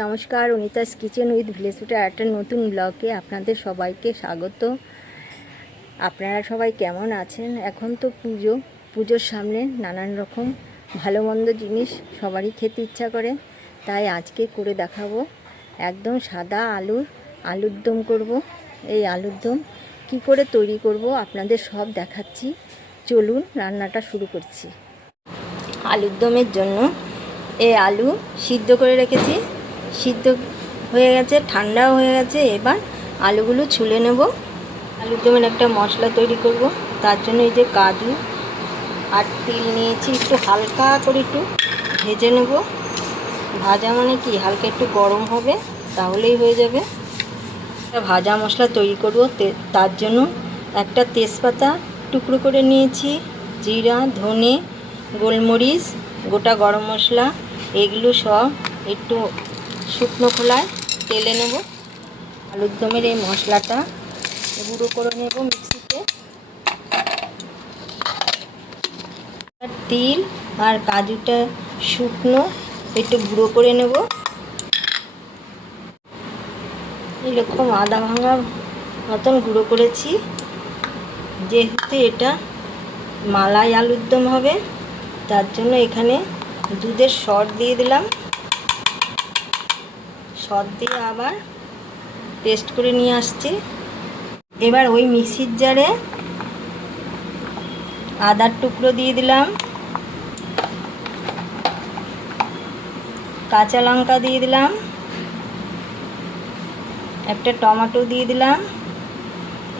নমস্কার, Anita's kitchen with village ফুটের একটা নতুন ব্লগে আপনাদের সবাইকে স্বাগত। আপনারা সবাই কেমন আছেন? এখন তো পুজো, পুজোর সামনে নানান রকম ভালো মন্দ জিনিস সবারই খেতে ইচ্ছা করে, তাই আজকে করে দেখাবো। একদম সাদা আলুর আলুর দম করব। এই আলুর দম কী করে তৈরি করব আপনাদের সব দেখাচ্ছি। চলুন রান্নাটা শুরু করছি। আলুর দমের জন্য এই আলু সিদ্ধ করে রেখেছি। সিদ্ধ হয়ে গেছে, ঠান্ডাও হয়ে গেছে, এবার আলুগুলো ছুলে নেব। আলুর দমের একটা মশলা তৈরি করব, তার জন্য এই যে কাজু আর তিল নিয়েছি, একটু হালকা করে একটু ভেজে নেব। ভাজা মানে কি, হালকা একটু গরম হবে, তাহলেই হয়ে যাবে। ভাজা মশলা তৈরি করব তার জন্য একটা তেজপাতা টুকরো করে নিয়েছি, জিরা, ধনে, গোলমরিচ, গোটা গরম মশলা, এগুলো সব একটু শুকনো খোলায় তেলে নেব। আলুর দমের এই মশলাটা গুঁড়ো করে নেব মিক্সিতে। তিল আর কাজুটা শুকনো একটু গুঁড়ো করে নেব। এরকম আদা ভাঙা মতন গুঁড়ো করেছি। যেহেতু এটা মালাই আলুর দম হবে, তার জন্য এখানে দুধের শট দিয়ে দিলাম। শট দিয়ে আবার পেস্ট করে নিয়ে আসছি। এবার ওই মিক্সির জারে আদার টুকরো দিয়ে দিলাম। কাঁচা লঙ্কা দিয়ে দিলাম। একটা টমেটো দিয়ে দিলাম।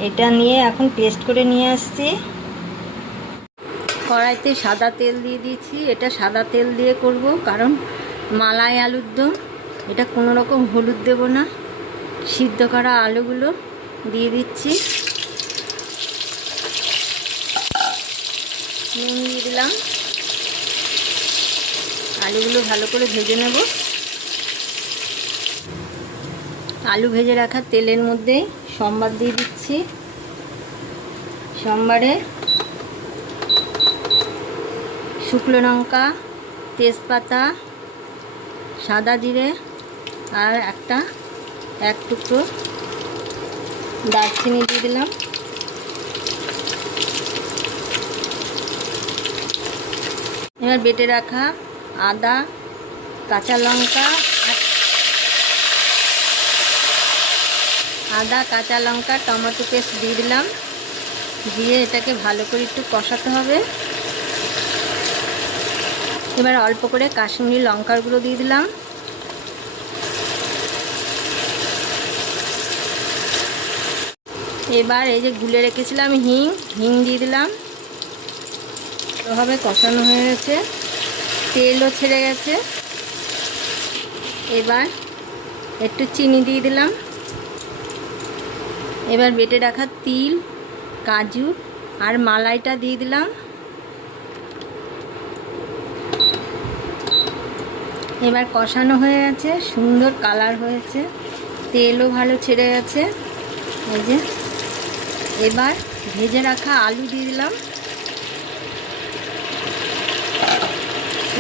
এটা নিয়ে এখন পেস্ট করে নিয়ে আসছি। কড়াইতে সাদা তেল দিয়ে দিয়েছি। এটা সাদা তেল দিয়ে করব কারণ মালাই আলুর দম। এটা কোনো রকম হলুদ দেব না। সিদ্ধ করা আলুগুলো দিয়ে দিচ্ছি। নুন দিয়ে দিলাম। আলুগুলো ভালো করে ভেজে নেব। আলু ভেজে রাখা তেলের মধ্যে সম্বার দিয়ে দিচ্ছি। সম্বারে শুকনো লঙ্কা, তেজপাতা, সাদা জিরে আর একটা, এক টুকরো দারচিনি দিয়ে দিলাম। এবার বেটে রাখা আদা, কাঁচা লঙ্কা আদা, কাঁচা লঙ্কা, টমেটো পেস্ট দিয়ে দিলাম। দিয়ে এটাকে ভালো করে একটু কষাতে হবে। এবার অল্প করে কাশ্মীরি লঙ্কার গুঁড়ো দিয়ে দিলাম। এবার এই যে গুলে রেখেছিলাম হিং হিং দিয়ে দিলাম। ভালোভাবে কষানো হয়ে গেছে। তেলও ছেড়ে গেছে। এবার একটু চিনি দিয়ে দিলাম। এবার বেটে রাখা তিল, কাজু আর মালাইটা দিয়ে দিলাম। এবার কষানো হয়ে গেছে, সুন্দর কালার হয়েছে। তেলও ভালো ছেড়ে গেছে। এই যে এবার ভেজে রাখা আলু দিয়ে দিলাম।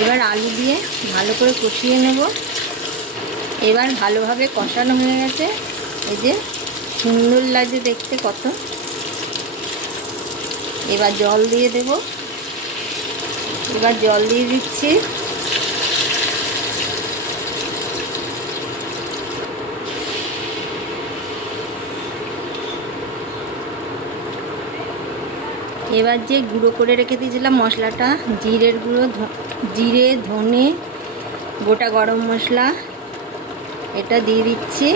এবার আলু দিয়ে ভালো করে কষিয়ে নেব। এবার ভালোভাবে কষানো হয়ে গেছে। এই যে সুন্দর লাগছে দেখতে কত। এবার জল দিয়ে দেব। এবার জল দিয়ে দিচ্ছি। এবার যে গুঁড়ো করে রেখে দিয়েছিলাম মশলাটা, জিরের গুঁড়ো জিরে, ধনে, গোটা গরম মশলা, এটা দিয়ে দিচ্ছি।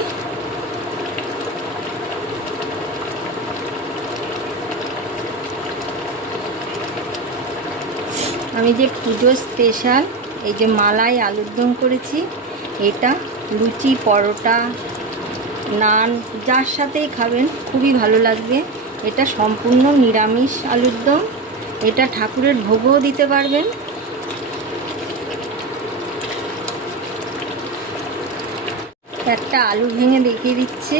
আমি যে পুজো স্পেশাল এই যে মালাই আলুর দম করেছি, এটা লুচি, পরোটা, নান, যার সাথেই খাবেন, খুবই ভালো লাগবে। এটা সম্পূর্ণ নিরামিষ আলুর দম। এটা ঠাকুরের ভোগও দিতে পারবেন। একটা আলু ভেঙে দেখিয়ে দিচ্ছে।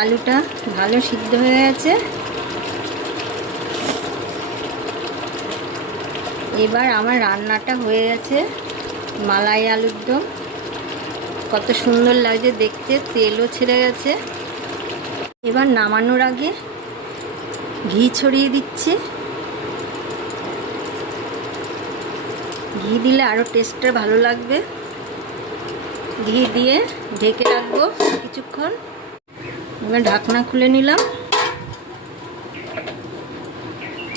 আলুটা ভালো সিদ্ধ হয়ে গেছে। এবার আমার রান্নাটা হয়ে গেছে মালাই আলুর দম। কত সুন্দর লাগছে দেখতে, তেলও ছেড়ে গেছে। এবার নামানোর আগে ঘি ছড়িয়ে দিচ্ছি। ঘি দিলে আরও টেস্টটা ভালো লাগবে। ঘি দিয়ে ঢেকে রাখব কিছুক্ষণ। এবার ঢাকনা খুলে নিলাম।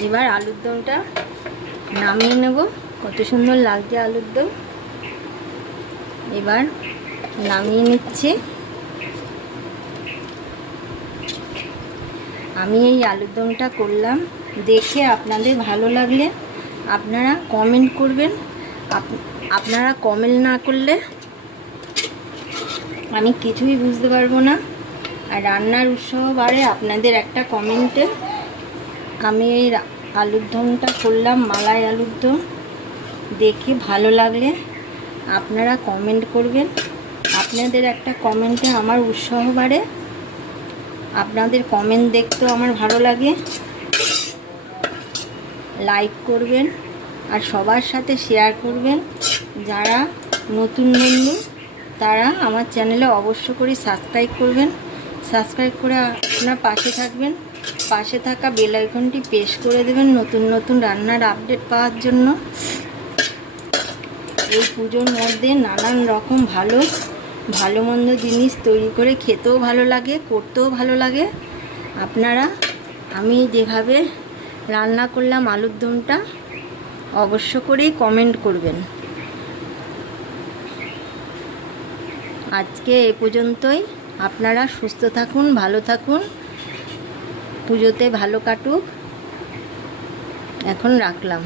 এবার আলুর দমটা নামিয়ে নেব। কত সুন্দর লাগছে আলুর দম। এবার নামিয়ে নিচ্ছি। আমি এই আলুর দমটা করলাম। দেখে আপনাদের ভালো লাগলে আপনারা কমেন্ট করবেন। আপ- আপনারা কমেন্ট না করলে আমি কিছুই বুঝতে পারব না। আর রান্নার উৎসাহ বাড়ে আপনাদের একটা কমেন্টে আমি এই আলুর দমটা করলাম, মালাই আলুর দম দেখে ভালো লাগলে আপনারা কমেন্ট করবেন। আপনাদের একটা কমেন্টে আমার উৎসাহ বাড়ে। আপনাদের কমেন্ট দেখতেও আমার ভালো লাগে। লাইক করবেন আর সবার সাথে শেয়ার করবেন। যারা নতুন বন্ধু, তারা আমার চ্যানেলে অবশ্য করে সাবস্ক্রাইব করবেন। সাবস্ক্রাইব করে আপনার পাশে থাকবেন। পাশে থাকা বেল আইকনটি প্রেস করে দেবেন নতুন নতুন রান্নার আপডেট পাওয়ার জন্য। এই পুজোর মধ্যে নানান রকম ভালো ভালো মন্দ জিনিস তৈরি করে খেতেও ভালো লাগে, করতেও ভালো লাগে। আপনারা, আমি যেভাবে রান্না করলাম আলুর দমটা, অবশ্য করেই কমেন্ট করবেন। আজকে এ পর্যন্তই। আপনারা সুস্থ থাকুন, ভালো থাকুন। পুজোতে ভালো কাটুক। এখন রাখলাম।